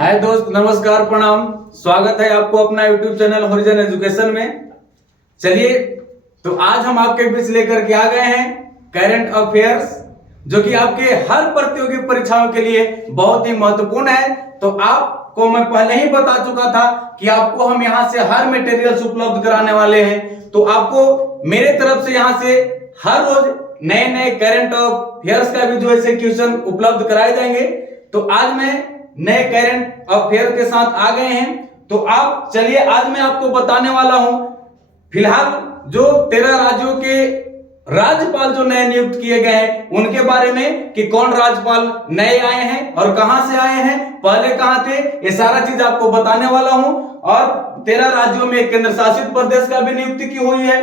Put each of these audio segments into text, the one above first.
हाय दोस्त, नमस्कार, प्रणाम। स्वागत है आपको अपना यूट्यूब चैनल होरिजन एजुकेशन में। चलिए, तो आज हम आपके बीच लेकर के आ गए हैं करंट अफेयर्स, जो कि आपके हर प्रतियोगी परीक्षाओं के लिए बहुत ही महत्वपूर्ण है। तो आपको मैं पहले ही बता चुका था कि आपको हम यहाँ से हर मटेरियल्स उपलब्ध कराने वाले हैं। तो आपको मेरे तरफ से यहाँ से हर रोज नए नए करंट अफेयर्स का भी जो है क्वेश्चन उपलब्ध कराए जाएंगे। तो आज मैं नए करंट अफेयर के साथ आ गए हैं। तो आप चलिए, आज मैं आपको बताने वाला हूं फिलहाल जो 13 राज्यों के राज्यपाल जो नए नियुक्त किए गए हैं उनके बारे में, कि कौन राज्यपाल नए आए हैं और कहां से आए हैं, पहले कहां थे, ये सारा चीज आपको बताने वाला हूं। और 13 राज्यों में केंद्र शासित प्रदेश का भी नियुक्ति की हुई है।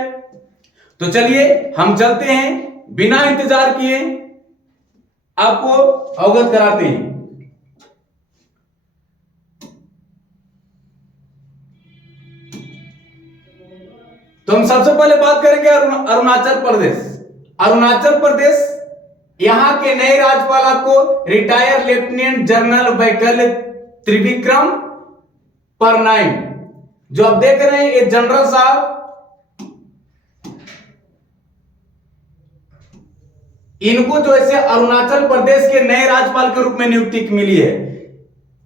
तो चलिए हम चलते हैं, बिना इंतजार किए आपको अवगत कराते हैं। तो हम सबसे पहले बात करेंगे अरुणाचल प्रदेश। अरुणाचल प्रदेश, यहां के नए राज्यपाल आपको रिटायर लेफ्टिनेंट जनरल वैकल्य त्रिविक्रम परनाइम, जो आप देख रहे हैं ये जनरल साहब, इनको जो है अरुणाचल प्रदेश के नए राज्यपाल के रूप में नियुक्ति मिली है।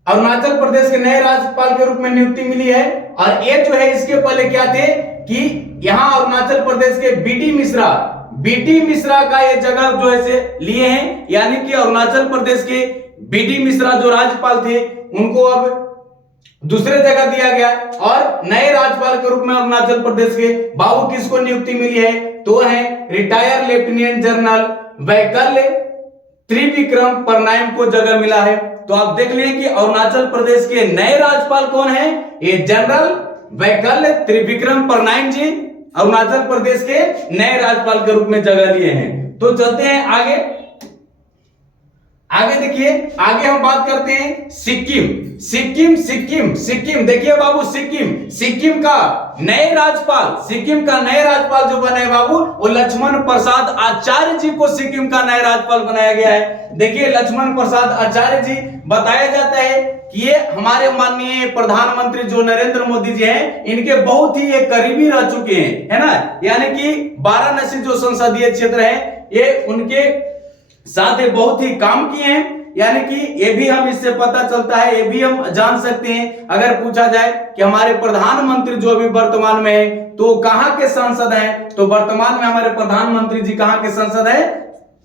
अरुणाचल प्रदेश के नए राज्यपाल के रूप में नियुक्ति मिली है। और ये जो है इसके पहले क्या थे कि यहां अरुणाचल प्रदेश के बीडी मिश्रा का ये जगह जो है लिए हैं, यानी कि अरुणाचल प्रदेश के बीडी मिश्रा जो राज्यपाल थे उनको अब दूसरे जगह दिया गया। और नए राज्यपाल के रूप में अरुणाचल प्रदेश के बाबू किसको नियुक्ति मिली है, तो है रिटायर लेफ्टिनेंट जनरल वैकल्य त्रिविक्रम परनाइम को जगह मिला है। तो आप देख लें कि अरुणाचल प्रदेश के नए राज्यपाल कौन है, ये जनरल वैकल्य त्रिविक्रम परनाइम जी अरुणाचल प्रदेश के नए राज्यपाल के रूप में जगह लिए हैं। तो चलते हैं आगे। आगे देखिए, आगे हम बात करते हैं सिक्किम। देखिए बाबू, सिक्किम का नए राज्यपाल जो बने बाबू, वो लक्ष्मण प्रसाद आचार्य जी को सिक्किम का नया राज्यपाल बनाया गया है। देखिए, लक्ष्मण प्रसाद आचार्य जी, बताया जाता है कि ये हमारे माननीय प्रधानमंत्री जो नरेंद्र मोदी जी हैं, इनके बहुत ही ये करीबी रह चुके हैं, है ना। यानी कि वाराणसी जो संसदीय क्षेत्र है, ये उनके साथ ये बहुत ही काम किए हैं। यानी कि ये भी हम इससे पता चलता है, ये भी हम जान सकते हैं अगर पूछा जाए कि हमारे प्रधानमंत्री जो अभी वर्तमान में है तो कहां के सांसद हैं, तो वर्तमान में हमारे प्रधानमंत्री जी कहां के सांसद हैं,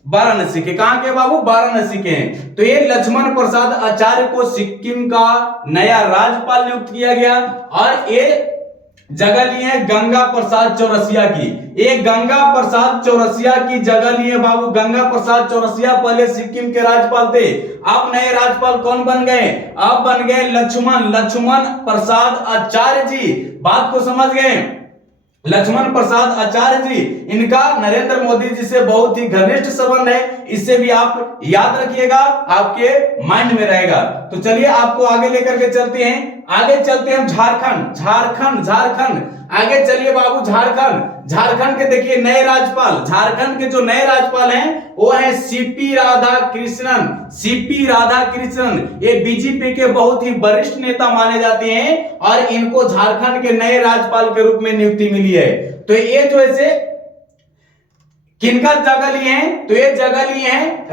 वाराणसी के। कहां के बाबू, वाराणसी के हैं। तो ये लक्ष्मण प्रसाद आचार्य को सिक्किम का नया राज्यपाल नियुक्त किया गया। और ये जगह ली है गंगा प्रसाद चौरसिया की। एक गंगा प्रसाद चौरसिया की जगह ली है बाबू। गंगा प्रसाद चौरसिया पहले सिक्किम के राज्यपाल थे, अब नए राज्यपाल कौन बन गए, अब बन गए लक्ष्मण प्रसाद आचार्य जी। बात को समझ गए, लक्ष्मण प्रसाद आचार्य जी, इनका नरेंद्र मोदी जी से बहुत ही घनिष्ठ संबंध है। इससे भी आप याद रखिएगा, आपके माइंड में रहेगा। तो चलिए आपको आगे लेकर के चलते हैं। आगे चलते हैं झारखंड। आगे चलिए बाबू, झारखंड के देखिए नए राज्यपाल, झारखंड के जो नए राज्यपाल हैं वो है सीपी राधाकृष्णन। ये बीजेपी के बहुत ही वरिष्ठ नेता माने जाते हैं और इनको झारखंड के नए राज्यपाल के रूप में नियुक्ति मिली है। तो ये जो है किनका जगह लिए हैं, तो ये जगह लिए हैं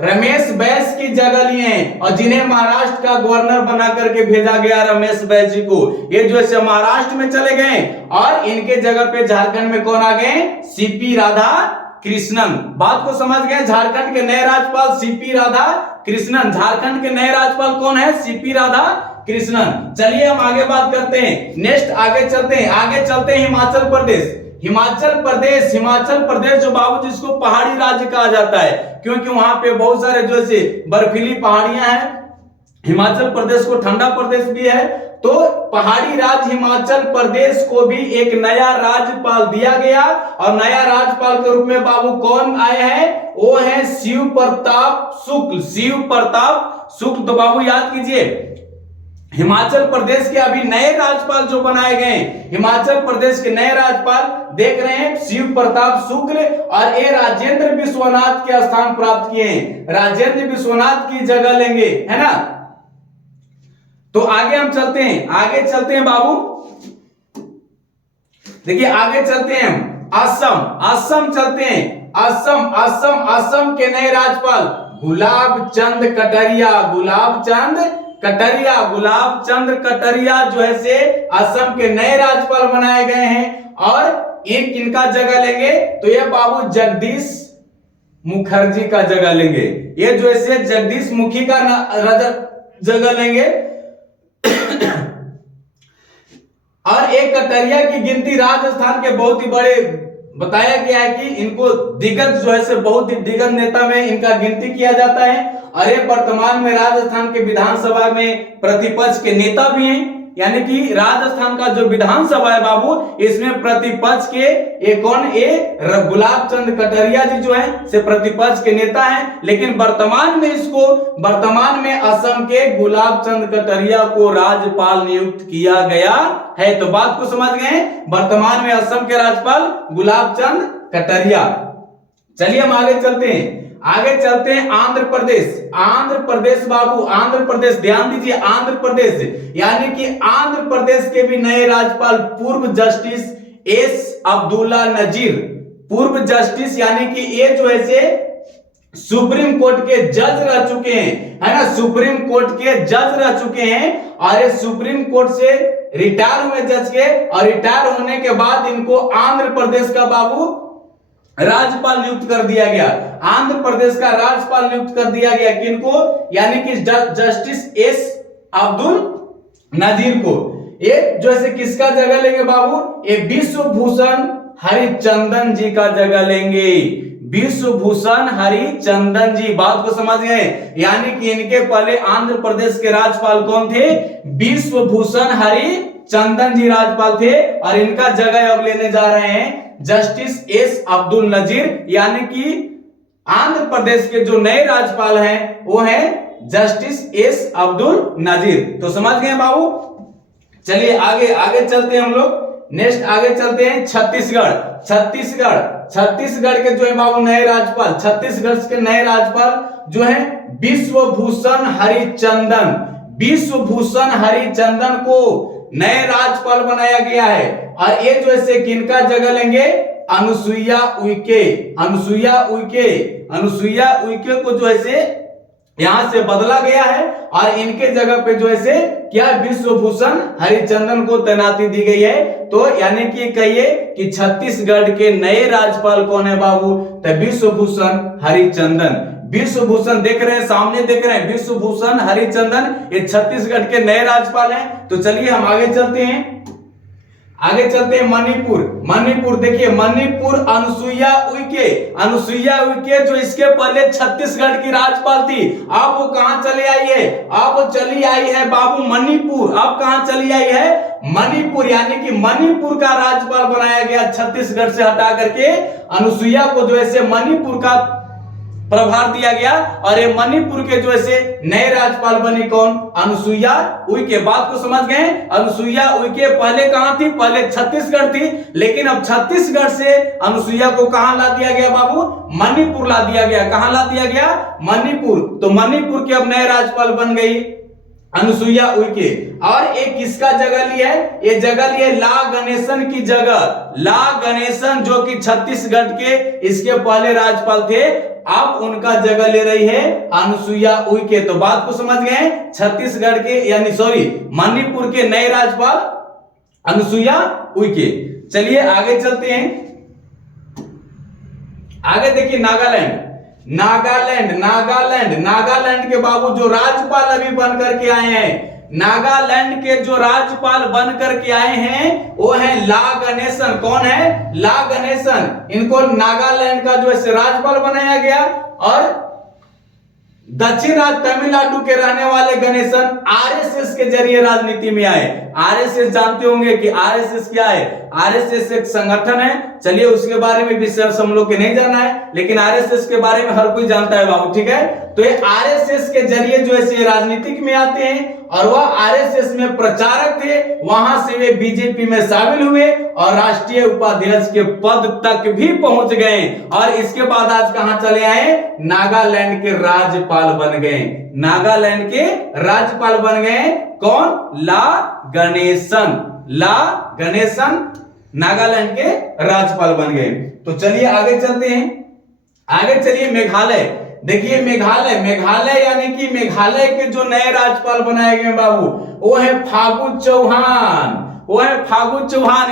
रमेश बैस की जगह लिए हैं, और जिन्हें महाराष्ट्र का गवर्नर बना करके भेजा गया रमेश बैस जी को, ये जो है महाराष्ट्र में चले गए। और इनके जगह पे झारखंड में कौन आ गए, सीपी राधाकृष्णन। बात को समझ गए, झारखंड के नए राज्यपाल सीपी राधाकृष्णन। झारखंड के नए राज्यपाल कौन है, सीपी राधाकृष्णन। चलिए हम आगे बात करते हैं, नेक्स्ट आगे चलते हैं हिमाचल प्रदेश जो बाबू जिसको पहाड़ी राज्य कहा जाता है, क्योंकि वहां पे बहुत सारे जो है बर्फीली पहाड़ियां हैं। हिमाचल प्रदेश को ठंडा प्रदेश भी है। तो पहाड़ी राज्य हिमाचल प्रदेश को भी एक नया राज्यपाल दिया गया। और नया राज्यपाल के रूप में बाबू कौन आए हैं, वो है शिव प्रताप शुक्ल। तो बाबू याद कीजिए, हिमाचल प्रदेश के अभी नए राज्यपाल जो बनाए गए, हिमाचल प्रदेश के नए राज्यपाल देख रहे हैं शिव प्रताप शुक्ल, और ये राजेंद्र विश्वनाथ के स्थान प्राप्त किए हैं। राजेंद्र विश्वनाथ की जगह लेंगे, है ना। तो आगे हम चलते हैं, आगे चलते हैं बाबू। देखिए आगे चलते हैं हम असम, असम चलते हैं। असम, असम, असम के नए राज्यपाल गुलाब चंद कटारिया, गुलाब चंद कटारिया, गुलाब चंद कटारिया जो है से असम के नए राज्यपाल बनाए गए हैं। और एक किनका जगह लेंगे, तो ये बाबू जगदीश मुखर्जी का जगह लेंगे। ये जो है जगदीश मुखी का जगह लेंगे। और एक कटारिया की गिनती राजस्थान के बहुत ही बड़े बताया गया है कि इनको दिग्गज जो है बहुत ही दिग्गज नेता में इनका गिनती किया जाता है। और ये वर्तमान में राजस्थान के विधानसभा में प्रतिपक्ष के नेता भी हैं। यानी कि राजस्थान का जो विधानसभा है बाबू, इसमें प्रतिपक्ष के ये कौन, ये गुलाब चंद कटारिया जी जो है से प्रतिपक्ष के नेता हैं। लेकिन वर्तमान में इसको, वर्तमान में असम के गुलाब चंद कटारिया को राज्यपाल नियुक्त किया गया है। तो बात को समझ गए, वर्तमान में असम के राज्यपाल गुलाब चंद कटारिया। चलिए हम आगे चलते हैं, आगे चलते हैं आंध्र प्रदेश। आंध्र प्रदेश बाबू, आंध्र प्रदेश ध्यान दीजिए, आंध्र प्रदेश यानी कि आंध्र प्रदेश के भी नए राज्यपाल पूर्व जस्टिस एस अब्दुल्ला नजीर, पूर्व जस्टिस यानी कि ये जो है से सुप्रीम कोर्ट के जज रह चुके हैं, है ना, सुप्रीम कोर्ट के जज रह चुके हैं। और ये सुप्रीम कोर्ट से रिटायर हुए जज के, और रिटायर होने के बाद इनको आंध्र प्रदेश का बाबू राज्यपाल नियुक्त कर दिया गया। आंध्र प्रदेश का राज्यपाल नियुक्त कर दिया गया किनको, यानी कि जस्टिस एस अब्दुल नजीर को। ये जो है किसका जगह लेंगे बाबू, ये विश्व भूषण हरिचंदन जी का जगह लेंगे, विश्व भूषण हरिचंदन जी। बात को समझ गए, यानी कि इनके पहले आंध्र प्रदेश के राज्यपाल कौन थे, विश्व भूषण हरिचंदन जी राज्यपाल थे। और इनका जगह अब लेने जा रहे हैं जस्टिस एस अब्दुल नजीर, यानी कि आंध्र प्रदेश के जो नए राज्यपाल हैं वो हैं जस्टिस एस अब्दुल नजीर। तो समझ गए बाबू। चलिए आगे, आगे चलते हैं हम लोग। नेक्स्ट आगे चलते हैं छत्तीसगढ़। छत्तीसगढ़, छत्तीसगढ़ के जो है बाबू नए राज्यपाल, छत्तीसगढ़ के नए राज्यपाल जो है विश्वभूषण हरिचंदन, विश्वभूषण हरिचंदन को नए राज्यपाल बनाया गया है। और ये जो है किनका जगह लेंगे, अनुसुईया उइके, अनुसुईया उइके, अनुसुईया उइके को जो है यहां से बदला गया है। और इनके जगह पे जो है क्या विश्वभूषण हरिचंदन को तैनाती दी गई है। तो यानी कि कहिए कि छत्तीसगढ़ के नए राज्यपाल कौन है बाबू, तो विश्वभूषण हरिचंदन। विश्वभूषण देख रहे हैं, सामने देख रहे हैं, विश्वभूषण हरिचंदन ये छत्तीसगढ़ के नए राज्यपाल हैं। तो चलिए हम आगे चलते हैं, आगे चलते हैं मणिपुर। मणिपुर देखिए, मणिपुर अनुसुईया उइके, अनुसुईया उइके जो इसके पहले छत्तीसगढ़ की राज्यपाल थी, अब वो कहां चली आई है, अब वो चली आई है बाबू मणिपुर। अब कहां चली आई है, मणिपुर, यानी कि मणिपुर का राज्यपाल बनाया गया छत्तीसगढ़ से हटा करके। अनुसुईया को जो है मणिपुर का प्रभार दिया गया। और ये मणिपुर के जो है नए राज्यपाल बनी कौन, अनुसुईया उइके। बात को समझ गए, अनुसुईया उइके पहले कहां थी, पहले छत्तीसगढ़ थी, लेकिन अब छत्तीसगढ़ से अनुसुईया को कहां ला दिया गया बाबू, मणिपुर ला दिया गया। कहां ला दिया गया, मणिपुर। तो मणिपुर के अब नए राज्यपाल बन गई अनुसुईया उइके। और एक किसका जगह लिया है, ये जगह लिया ला गणेशन की जगह, ला गणेशन जो कि छत्तीसगढ़ के इसके पहले राज्यपाल थे, अब उनका जगह ले रही है अनुसुईया उइके। तो बात को समझ गए, छत्तीसगढ़ के यानी सॉरी मणिपुर के नए राज्यपाल अनुसुईया उइके। चलिए आगे चलते हैं, आगे देखिए नागालैंड। नागालैंड, नागालैंड, नागालैंड के बाबू जो राज्यपाल अभी बन करके आए हैं, नागालैंड के जो राज्यपाल बन करके आए हैं वो है ला गणेशन। कौन है, ला गणेशन। इनको नागालैंड का जो है राज्यपाल बनाया गया। और दक्षिण तमिलनाडु के रहने वाले गणेशन आरएसएस के जरिए राजनीति में आए। आरएसएस जानते होंगे कि आरएसएस क्या है, आरएसएस एक संगठन है। चलिए उसके बारे में विशेष हम लोग के नहीं जाना है, लेकिन आरएसएस के बारे में हर कोई जानता है बाबू, ठीक है। तो ये आरएसएस के जरिए जो है राजनीतिक में आते हैं और वह आरएसएस में प्रचारक थे, वहां से वे बीजेपी में शामिल हुए और राष्ट्रीय उपाध्यक्ष के पद तक भी पहुंच गए और इसके बाद आज कहां चले आए, नागालैंड के राज्यपाल बन गए। नागालैंड के राज्यपाल बन गए कौन, ला गणेशन नागालैंड के राज्यपाल बन गए। तो चलिए आगे चलते हैं, आगे चलिए मेघालय। देखिए मेघालय यानी कि मेघालय के जो नए राज्यपाल बनाए गए बाबू, वो है फागु चौहान।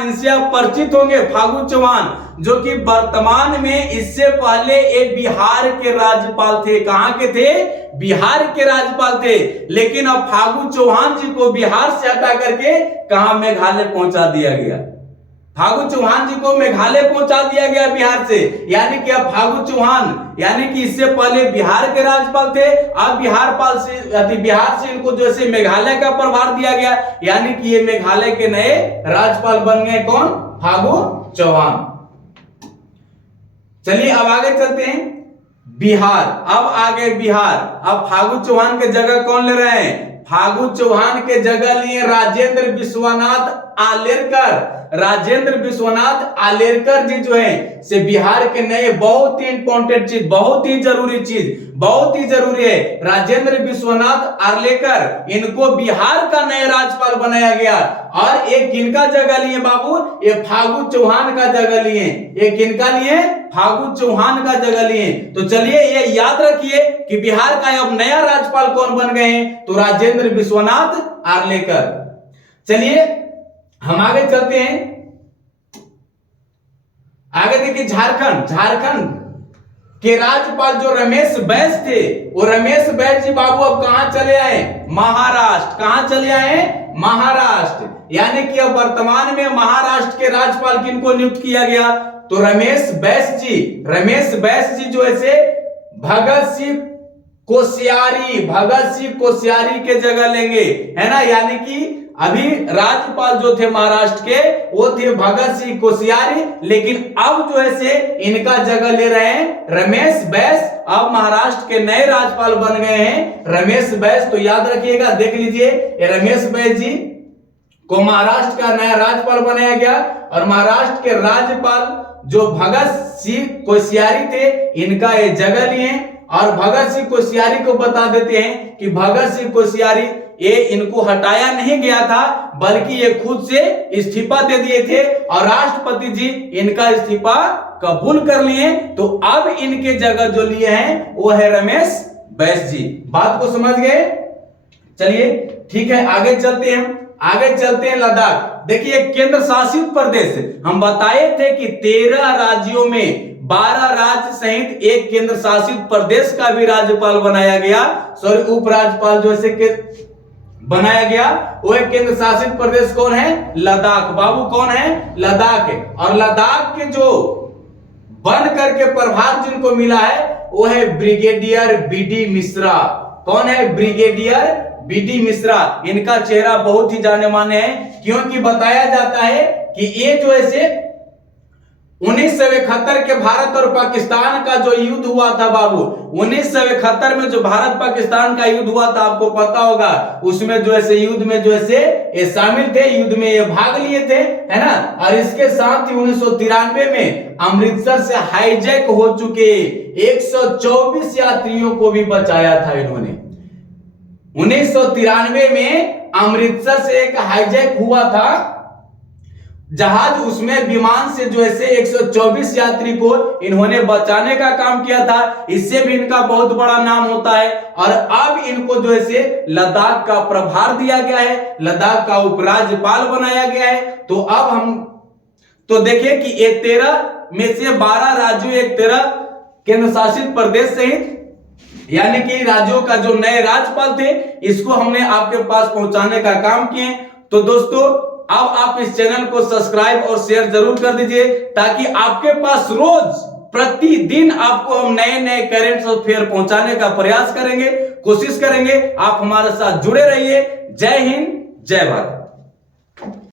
इनसे आप परिचित होंगे, फागु चौहान, जो कि वर्तमान में इससे पहले एक बिहार के राज्यपाल थे। कहां के थे, बिहार के राज्यपाल थे, लेकिन अब फागु चौहान जी को बिहार से हटा करके कहां, मेघालय पहुंचा दिया गया। फागु चौहान जी को मेघालय पहुंचा दिया गया बिहार से, यानी कि अब फागु चौहान यानी कि इससे पहले बिहार के राज्यपाल थे, अब बिहार से इनको जो है मेघालय का प्रभार दिया गया, यानी कि ये मेघालय के नए राज्यपाल बन गए कौन, फागु चौहान। चलिए अब आगे चलते हैं, बिहार। अब आगे बिहार, अब फागु चौहान के जगह कौन ले रहे हैं, फागु चौहान के जगह लिए राजेंद्र विश्वनाथ आलेरकर जी जो है से बिहार के नए बहुत ही इंपॉर्टेंट चीज, बहुत ही जरूरी है, राजेंद्र विश्वनाथ आलेरकर, इनको बिहार का नया राज्यपाल बनाया गया। और एक किनका जगह लिए बाबू, ये फागु चौहान का जगह लिए। ये किनका लिए, फागु चौहान का जगह लिए। तो चलिए ये याद रखिए कि बिहार का अब नया राज्यपाल कौन बन गए हैं, तो राजेंद्र विश्वनाथ आलेरकर। चलिए हम आगे चलते हैं, आगे देखिए झारखंड के राज्यपाल जो रमेश बैस थे, वो रमेश बैस जी बाबू अब कहां चले आए, महाराष्ट्र। कहां चले आए, महाराष्ट्र, यानी कि अब वर्तमान में महाराष्ट्र के राज्यपाल किनको नियुक्त किया गया, तो रमेश बैस जी जो है भगत सिंह कोश्यारी के जगह लेंगे, है ना। यानी कि अभी राज्यपाल जो थे महाराष्ट्र के वो थे भगत सिंह कोश्यारी, लेकिन अब जो है इनका जगह ले रहे हैं रमेश बैस। अब महाराष्ट्र के नए राज्यपाल बन गए हैं रमेश बैस। तो याद रखिएगा, देख लीजिए रमेश बैस जी को महाराष्ट्र का नया राज्यपाल बनाया गया और महाराष्ट्र के राज्यपाल जो भगत सिंह कोश्यारी थे, इनका ये जगह लिए। और भगत सिंह कोश्यारी को बता देते हैं कि भगत सिंह कोश्यारी ये इनको हटाया नहीं गया था, बल्कि ये खुद से इस्तीफा दे दिए थे और राष्ट्रपति जी इनका इस्तीफा कबूल कर लिए। तो अब इनके जगह जो लिए हैं वो है रमेश बैस जी। बात को समझ गए, चलिए ठीक है आगे चलते हैं लद्दाख। देखिए केंद्र शासित प्रदेश, हम बताए थे कि 13 राज्यों में 12 राज्य सहित एक केंद्र शासित प्रदेश का भी राज्यपाल बनाया गया, उपराज्यपाल जो है बनाया गया। वो एक केंद्र शासित प्रदेश कौन है, लद्दाख। बाबू कौन है, लद्दाख है। और लद्दाख के जो बन करके प्रभार जिनको मिला है वो है ब्रिगेडियर बीडी मिश्रा। कौन है, ब्रिगेडियर बीडी मिश्रा। इनका चेहरा बहुत ही जाने माने है, क्योंकि बताया जाता है कि ये जो है 1971 के भारत और पाकिस्तान का जो युद्ध हुआ था बाबू, 1971 में जो भारत पाकिस्तान का युद्ध हुआ था, आपको पता होगा, उसमें जो है युद्ध में जो है ये शामिल थे, युद्ध में ये भाग लिए थे, है ना। और इसके साथ ही 1993 में अमृतसर से हाईजैक हो चुके 124 यात्रियों को भी बचाया था इन्होंने। 1993 में अमृतसर से एक हाईजैक हुआ था जहाज, उसमें विमान से जो है 124 यात्री को इन्होंने बचाने का काम किया था। इससे भी इनका बहुत बड़ा नाम होता है। और अब इनको जो है लद्दाख का प्रभार दिया गया है, लद्दाख का उपराज्यपाल बनाया गया है। तो अब हम तो देखिए कि ये 13 में से 12 राज्यों, एक 13 केंद्र शासित प्रदेश सहित, यानी कि राज्यों का जो नए राज्यपाल थे, इसको हमने आपके पास पहुंचाने का काम किए। तो दोस्तों अब आप इस चैनल को सब्सक्राइब और शेयर जरूर कर दीजिए, ताकि आपके पास रोज प्रतिदिन आपको हम नए नए करंट अफेयर पहुंचाने का प्रयास करेंगे, कोशिश करेंगे। आप हमारे साथ जुड़े रहिए। जय हिंद, जय भारत।